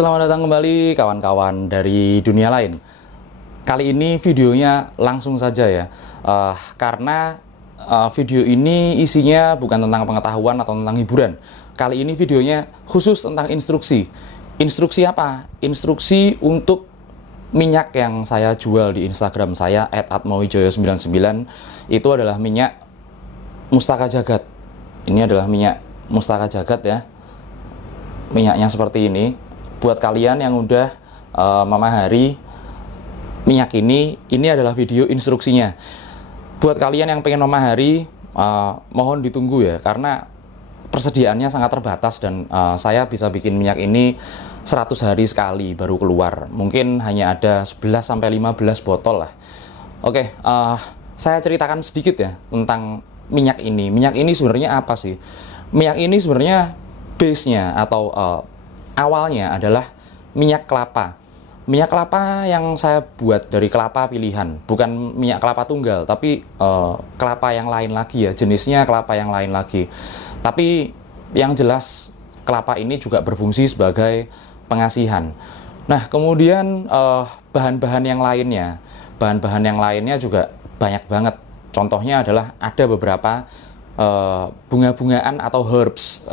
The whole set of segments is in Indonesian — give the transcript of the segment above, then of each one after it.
Selamat datang kembali kawan-kawan dari dunia lain. Kali ini videonya langsung saja ya, karena video ini isinya bukan tentang pengetahuan atau tentang hiburan. Kali ini videonya khusus tentang instruksi. Instruksi apa? Instruksi untuk minyak yang saya jual di Instagram saya @atmawijoyo99. Itu adalah minyak Mustaka Jagat. Ini adalah minyak Mustaka Jagat ya. Minyaknya seperti ini. Buat kalian yang udah memahari minyak ini adalah video instruksinya. Buat kalian yang pengen memahari, mohon ditunggu ya, karena persediaannya sangat terbatas dan saya bisa bikin minyak ini 100 hari sekali baru keluar. Mungkin hanya ada 11-15 botol lah. Oke, saya ceritakan sedikit ya tentang minyak ini. Minyak ini sebenarnya apa sih? Minyak ini sebenarnya base-nya atau awalnya adalah minyak kelapa. Minyak kelapa yang saya buat dari kelapa pilihan, bukan minyak kelapa tunggal, tapi kelapa yang lain lagi ya, jenisnya kelapa yang lain lagi. Tapi yang jelas kelapa ini juga berfungsi sebagai pengasihan. Nah, kemudian bahan-bahan yang lainnya juga banyak banget. Contohnya adalah ada beberapa bunga-bungaan atau herbs,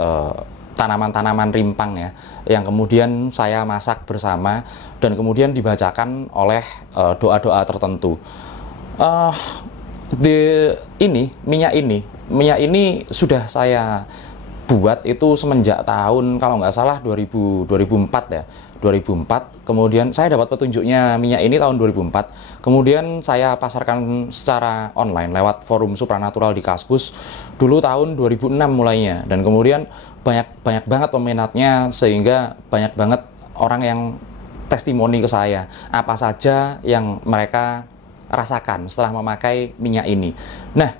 tanaman-tanaman rimpang ya, yang kemudian saya masak bersama dan kemudian dibacakan oleh doa-doa tertentu. Minyak ini sudah saya buat itu semenjak tahun kalau nggak salah 2004 ya. 2004, kemudian saya dapat petunjuknya minyak ini tahun 2004, kemudian saya pasarkan secara online lewat forum supranatural di Kaskus dulu tahun 2006 mulainya, dan kemudian banyak banget peminatnya sehingga banyak banget orang yang testimoni ke saya apa saja yang mereka rasakan setelah memakai minyak ini. Nah,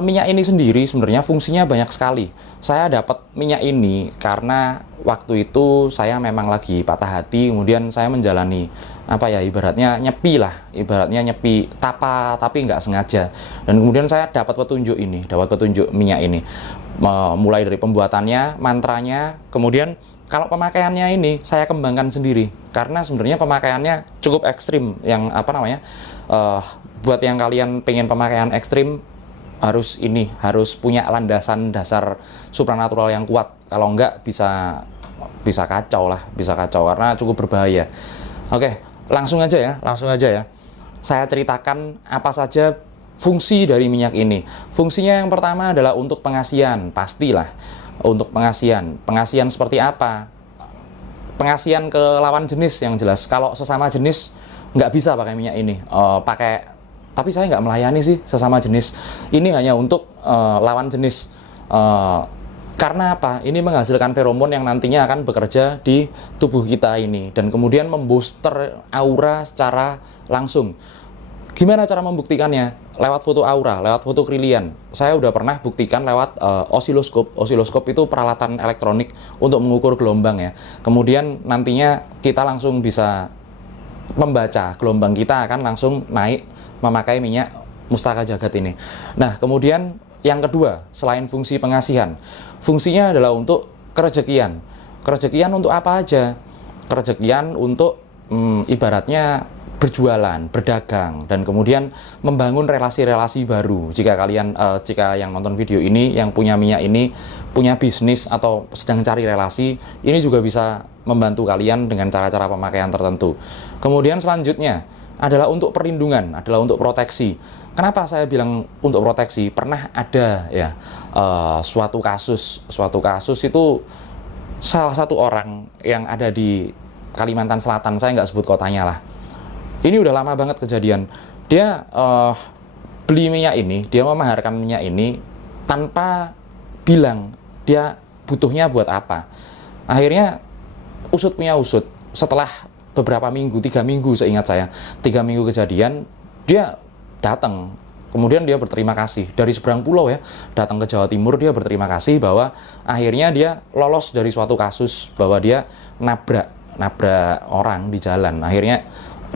minyak ini sendiri sebenarnya fungsinya banyak sekali. Saya dapat minyak ini karena waktu itu saya memang lagi patah hati, kemudian saya menjalani ibaratnya nyepi tapa tapi nggak sengaja, dan kemudian saya dapat petunjuk minyak ini, mulai dari pembuatannya, mantranya, kemudian kalau pemakaiannya ini saya kembangkan sendiri karena sebenarnya pemakaiannya cukup ekstrim. Yang buat yang kalian pengen pemakaian ekstrim, harus punya landasan dasar supranatural yang kuat. Kalau enggak bisa kacau karena cukup berbahaya. Oke, langsung aja ya. Saya ceritakan apa saja fungsi dari minyak ini. Fungsinya yang pertama adalah untuk pengasihan, pastilah. Untuk pengasihan. Pengasihan seperti apa? Pengasihan ke lawan jenis yang jelas. Kalau sesama jenis nggak bisa pakai minyak ini. Tapi saya nggak melayani sih sesama jenis. Ini hanya untuk lawan jenis. Karena apa? Ini menghasilkan feromon yang nantinya akan bekerja di tubuh kita ini dan kemudian membooster aura secara langsung. Gimana cara membuktikannya? Lewat foto aura, lewat foto krilian. Saya udah pernah buktikan lewat osiloskop. Osiloskop itu peralatan elektronik untuk mengukur gelombang ya. Kemudian nantinya kita langsung bisa membaca gelombang kita akan langsung naik memakai minyak Mustaka Jagat ini. Nah, kemudian yang kedua, selain fungsi pengasihan, fungsinya adalah untuk kerejekian. Kerejekian untuk apa aja? Kerejekian untuk ibaratnya berjualan, berdagang, dan kemudian membangun relasi-relasi baru. Jika yang nonton video ini, yang punya minyak ini, punya bisnis atau sedang cari relasi, ini juga bisa membantu kalian dengan cara-cara pemakaian tertentu. Kemudian selanjutnya adalah untuk perlindungan, adalah untuk proteksi. Kenapa saya bilang untuk proteksi? Pernah ada ya suatu kasus itu salah satu orang yang ada di Kalimantan Selatan, saya nggak sebut kotanya lah. Ini udah lama banget kejadian. Dia beli minyak ini, dia memaharkan minyak ini tanpa bilang dia butuhnya buat apa. Akhirnya usut punya usut, setelah beberapa minggu, 3 minggu seingat saya, 3 minggu kejadian, dia datang. Kemudian dia berterima kasih dari seberang pulau ya, datang ke Jawa Timur. Dia berterima kasih bahwa akhirnya dia lolos dari suatu kasus bahwa dia nabrak orang di jalan. Akhirnya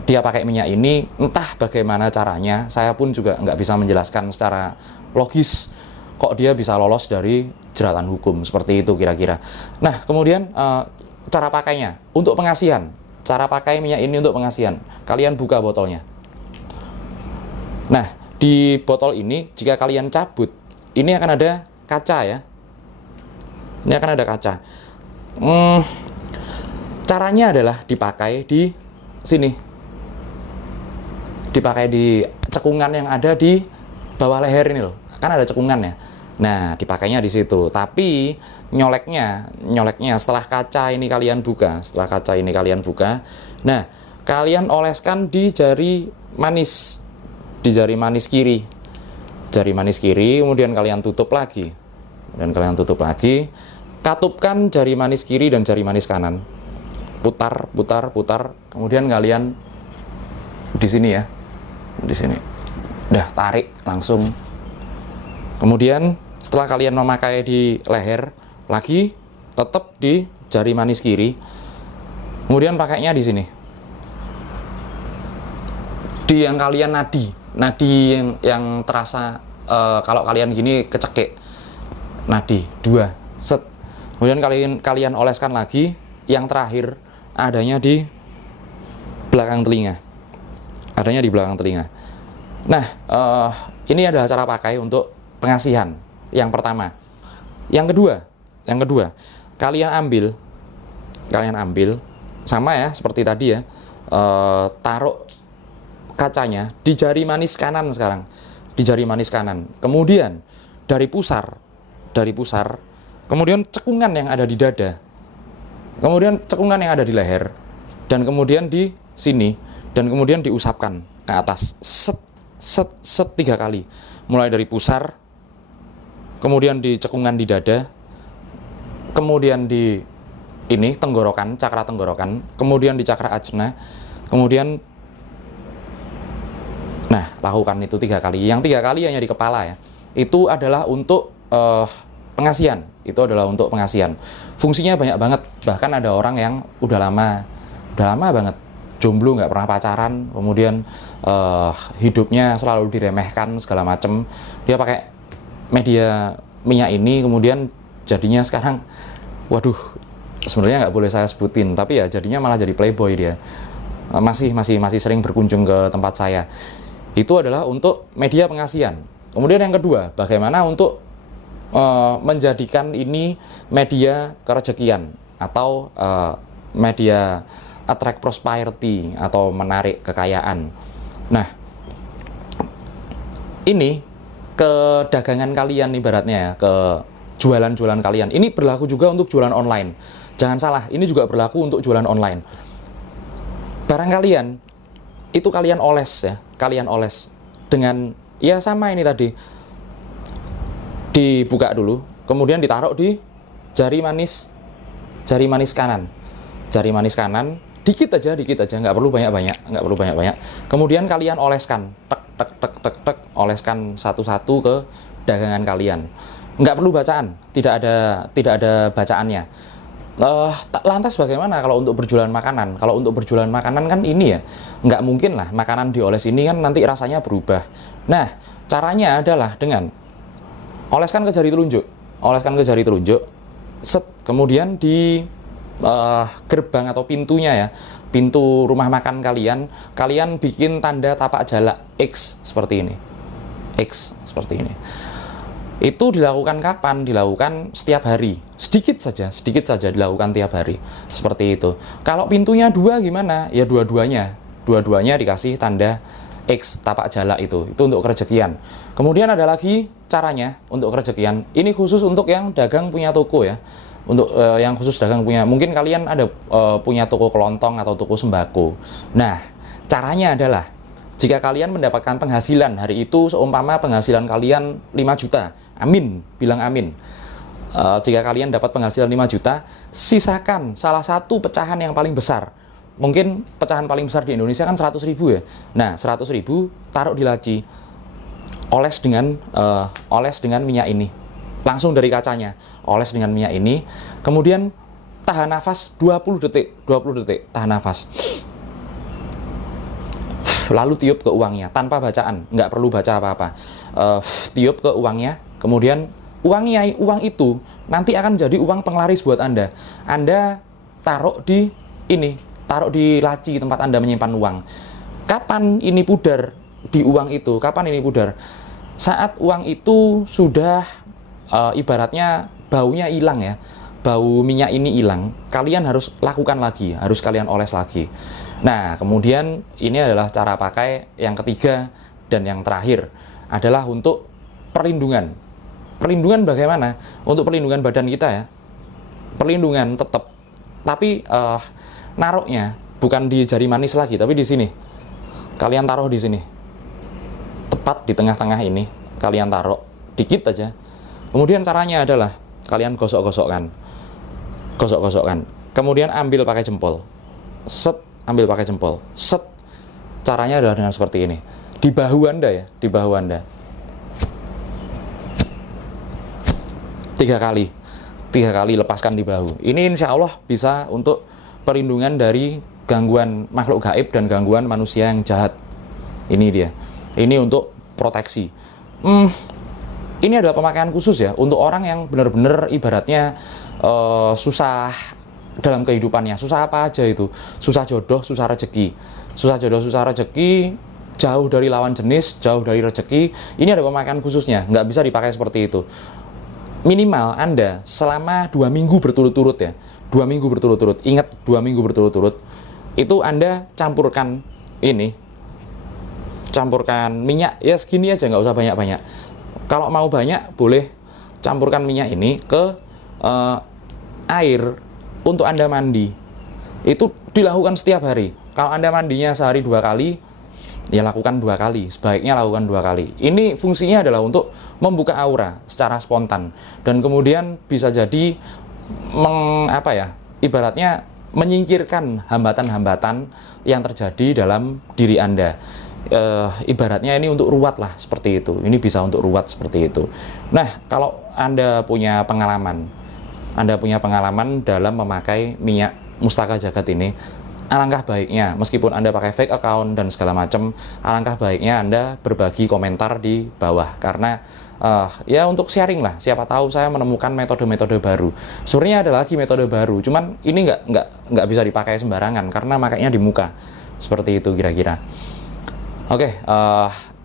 dia pakai minyak ini, entah bagaimana caranya, saya pun juga nggak bisa menjelaskan secara logis kok dia bisa lolos dari jeratan hukum seperti itu kira-kira. Nah, kemudian cara pakainya untuk pengasihan. Cara pakai minyak ini untuk pengasihan. Kalian buka botolnya. Nah, di botol ini jika kalian cabut, ini akan ada kaca ya. Ini akan ada kaca. Caranya adalah dipakai di sini. Dipakai di cekungan yang ada di bawah leher ini loh. Kan ada cekungannya. Nah, dipakainya di situ. Tapi nyoleknya setelah kaca ini kalian buka, nah, kalian oleskan di jari manis. Di jari manis kiri. Jari manis kiri, kemudian kalian tutup lagi. Katupkan jari manis kiri dan jari manis kanan. Putar. Kemudian kalian di sini ya. Di sini. Udah tarik langsung. Kemudian setelah kalian memakai di leher, lagi tetap di jari manis kiri. Kemudian pakainya di sini. Di yang kalian nadi yang terasa kalau kalian gini kecekik. Nadi 2 set. Kemudian kalian oleskan lagi. Yang terakhir adanya di belakang telinga. Nah, ini adalah cara pakai untuk pengasihan yang pertama. Yang kedua, kalian ambil sama ya seperti tadi ya. Taruh kacanya di jari manis kanan sekarang. Di jari manis kanan. Kemudian dari pusar, kemudian cekungan yang ada di dada. Kemudian cekungan yang ada di leher, dan kemudian di sini, dan kemudian diusapkan ke atas, set 3 kali, mulai dari pusar, kemudian di cekungan di dada, kemudian di ini tenggorokan, cakra tenggorokan, kemudian di cakra ajna, kemudian, nah lakukan itu 3 kali. Yang 3 kali hanya di kepala ya. Itu adalah untuk pengasihan. Fungsinya banyak banget. Bahkan ada orang yang udah lama banget jomblo, nggak pernah pacaran, kemudian hidupnya selalu diremehkan segala macem. Dia pakai media minyak ini, kemudian jadinya sekarang, waduh, sebenarnya nggak boleh saya sebutin, tapi ya jadinya malah jadi playboy dia. Masih sering berkunjung ke tempat saya. Itu adalah untuk media pengasihan. Kemudian yang kedua, bagaimana untuk menjadikan ini media kerejekian atau media attract prosperity atau menarik kekayaan. Nah, ini ke dagangan kalian ibaratnya ya, ke jualan-jualan kalian. Ini berlaku juga untuk jualan online. Jangan salah, ini juga berlaku untuk jualan online. Barang kalian itu kalian oles dengan ya sama ini tadi. Dibuka dulu, kemudian ditaruh di jari manis kanan. Jari manis kanan, dikit aja, nggak perlu banyak. Kemudian kalian oleskan, tek, oleskan satu-satu ke dagangan kalian. Nggak perlu bacaan, tidak ada bacaannya. Lantas bagaimana kalau untuk berjualan makanan? Kalau untuk berjualan makanan kan ini ya, nggak mungkin lah makanan dioles ini kan nanti rasanya berubah. Nah, caranya adalah dengan oleskan ke jari telunjuk, set, kemudian di gerbang atau pintunya ya, pintu rumah makan kalian bikin tanda tapak jala X seperti ini. Itu dilakukan kapan? Dilakukan setiap hari, sedikit saja dilakukan tiap hari, seperti itu. Kalau pintunya 2 gimana? Ya dua-duanya dikasih tanda X tapak jala itu untuk kerejekian. Kemudian ada lagi caranya untuk kerejekian. Ini khusus untuk yang dagang punya toko ya. Untuk yang khusus dagang punya, mungkin kalian ada punya toko kelontong atau toko sembako. Nah, caranya adalah jika kalian mendapatkan penghasilan hari itu, seumpama penghasilan kalian 5 juta, amin, bilang amin. Jika kalian dapat penghasilan 5 juta, sisakan salah satu pecahan yang paling besar. Mungkin pecahan paling besar di Indonesia kan 100.000 ya. Nah, 100.000 taruh di laci. Oles dengan minyak ini. Langsung dari kacanya. Oles dengan minyak ini. Kemudian tahan nafas 20 detik, tahan nafas. Lalu tiup ke uangnya tanpa bacaan, nggak perlu baca apa-apa. Tiup ke uangnya, kemudian uang itu nanti akan jadi uang penglaris buat Anda. Anda taruh di taruh di laci tempat Anda menyimpan uang. Kapan ini pudar di uang itu? Kapan ini pudar? Saat uang itu sudah ibaratnya baunya hilang ya, bau minyak ini hilang, kalian harus lakukan lagi, harus kalian oles lagi. Nah, kemudian ini adalah cara pakai yang ketiga dan yang terakhir adalah untuk perlindungan. Perlindungan bagaimana? Untuk perlindungan badan kita ya, perlindungan tetap, tapi naruhnya bukan di jari manis lagi, tapi di sini. Kalian taruh di sini, tepat di tengah-tengah ini, kalian taruh dikit aja. Kemudian caranya adalah kalian gosok-gosokkan, kemudian ambil pakai jempol, set, ambil pakai jempol, set. Caranya adalah dengan seperti ini, di bahu Anda ya, di bahu Anda. 3 kali lepaskan di bahu. Ini insya Allah bisa untuk perlindungan dari gangguan makhluk gaib dan gangguan manusia yang jahat. Ini dia. Ini untuk proteksi. Ini adalah pemakaian khusus ya untuk orang yang benar-benar ibaratnya susah dalam kehidupannya. Susah apa aja itu? Susah jodoh, susah rezeki. Susah jodoh, susah rezeki, jauh dari lawan jenis, jauh dari rezeki. Ini ada pemakaian khususnya. Nggak bisa dipakai seperti itu. Minimal Anda selama 2 minggu berturut-turut ya. 2 minggu berturut-turut. Ingat, 2 minggu berturut-turut. Itu Anda campurkan ini. Campurkan minyak ya segini aja, nggak usah banyak-banyak. Kalau mau banyak boleh campurkan minyak ini ke air untuk Anda mandi. Itu dilakukan setiap hari. Kalau Anda mandinya sehari 2 kali, ya lakukan 2 kali. Sebaiknya lakukan 2 kali. Ini fungsinya adalah untuk membuka aura secara spontan dan kemudian bisa jadi ibaratnya menyingkirkan hambatan-hambatan yang terjadi dalam diri Anda. Ibaratnya ini untuk ruwat lah, seperti itu. Ini bisa untuk ruwat seperti itu. Nah, kalau Anda punya pengalaman dalam memakai minyak Mustaka Jagat ini, alangkah baiknya, meskipun Anda pakai fake account dan segala macam, alangkah baiknya Anda berbagi komentar di bawah, karena ya untuk sharing lah, siapa tahu saya menemukan metode-metode baru. Sebenarnya ada lagi metode baru, cuman ini nggak bisa dipakai sembarangan karena makainya di muka, seperti itu kira-kira. Oke,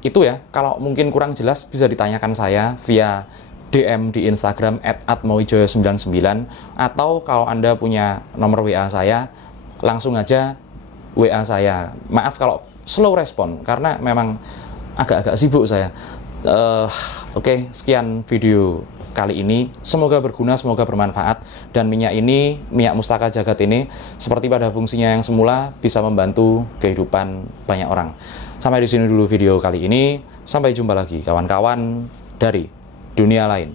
itu ya. Kalau mungkin kurang jelas bisa ditanyakan saya via DM di Instagram @atmowijoyo99, atau kalau Anda punya nomor WA saya, langsung aja WA saya. Maaf kalau slow respon karena memang agak-agak sibuk saya. Oke, sekian video kali ini. Semoga berguna, semoga bermanfaat. Dan minyak ini, minyak Mustaka Jagat ini, seperti pada fungsinya yang semula, bisa membantu kehidupan banyak orang. Sampai di sini dulu video kali ini. Sampai jumpa lagi kawan-kawan dari dunia lain.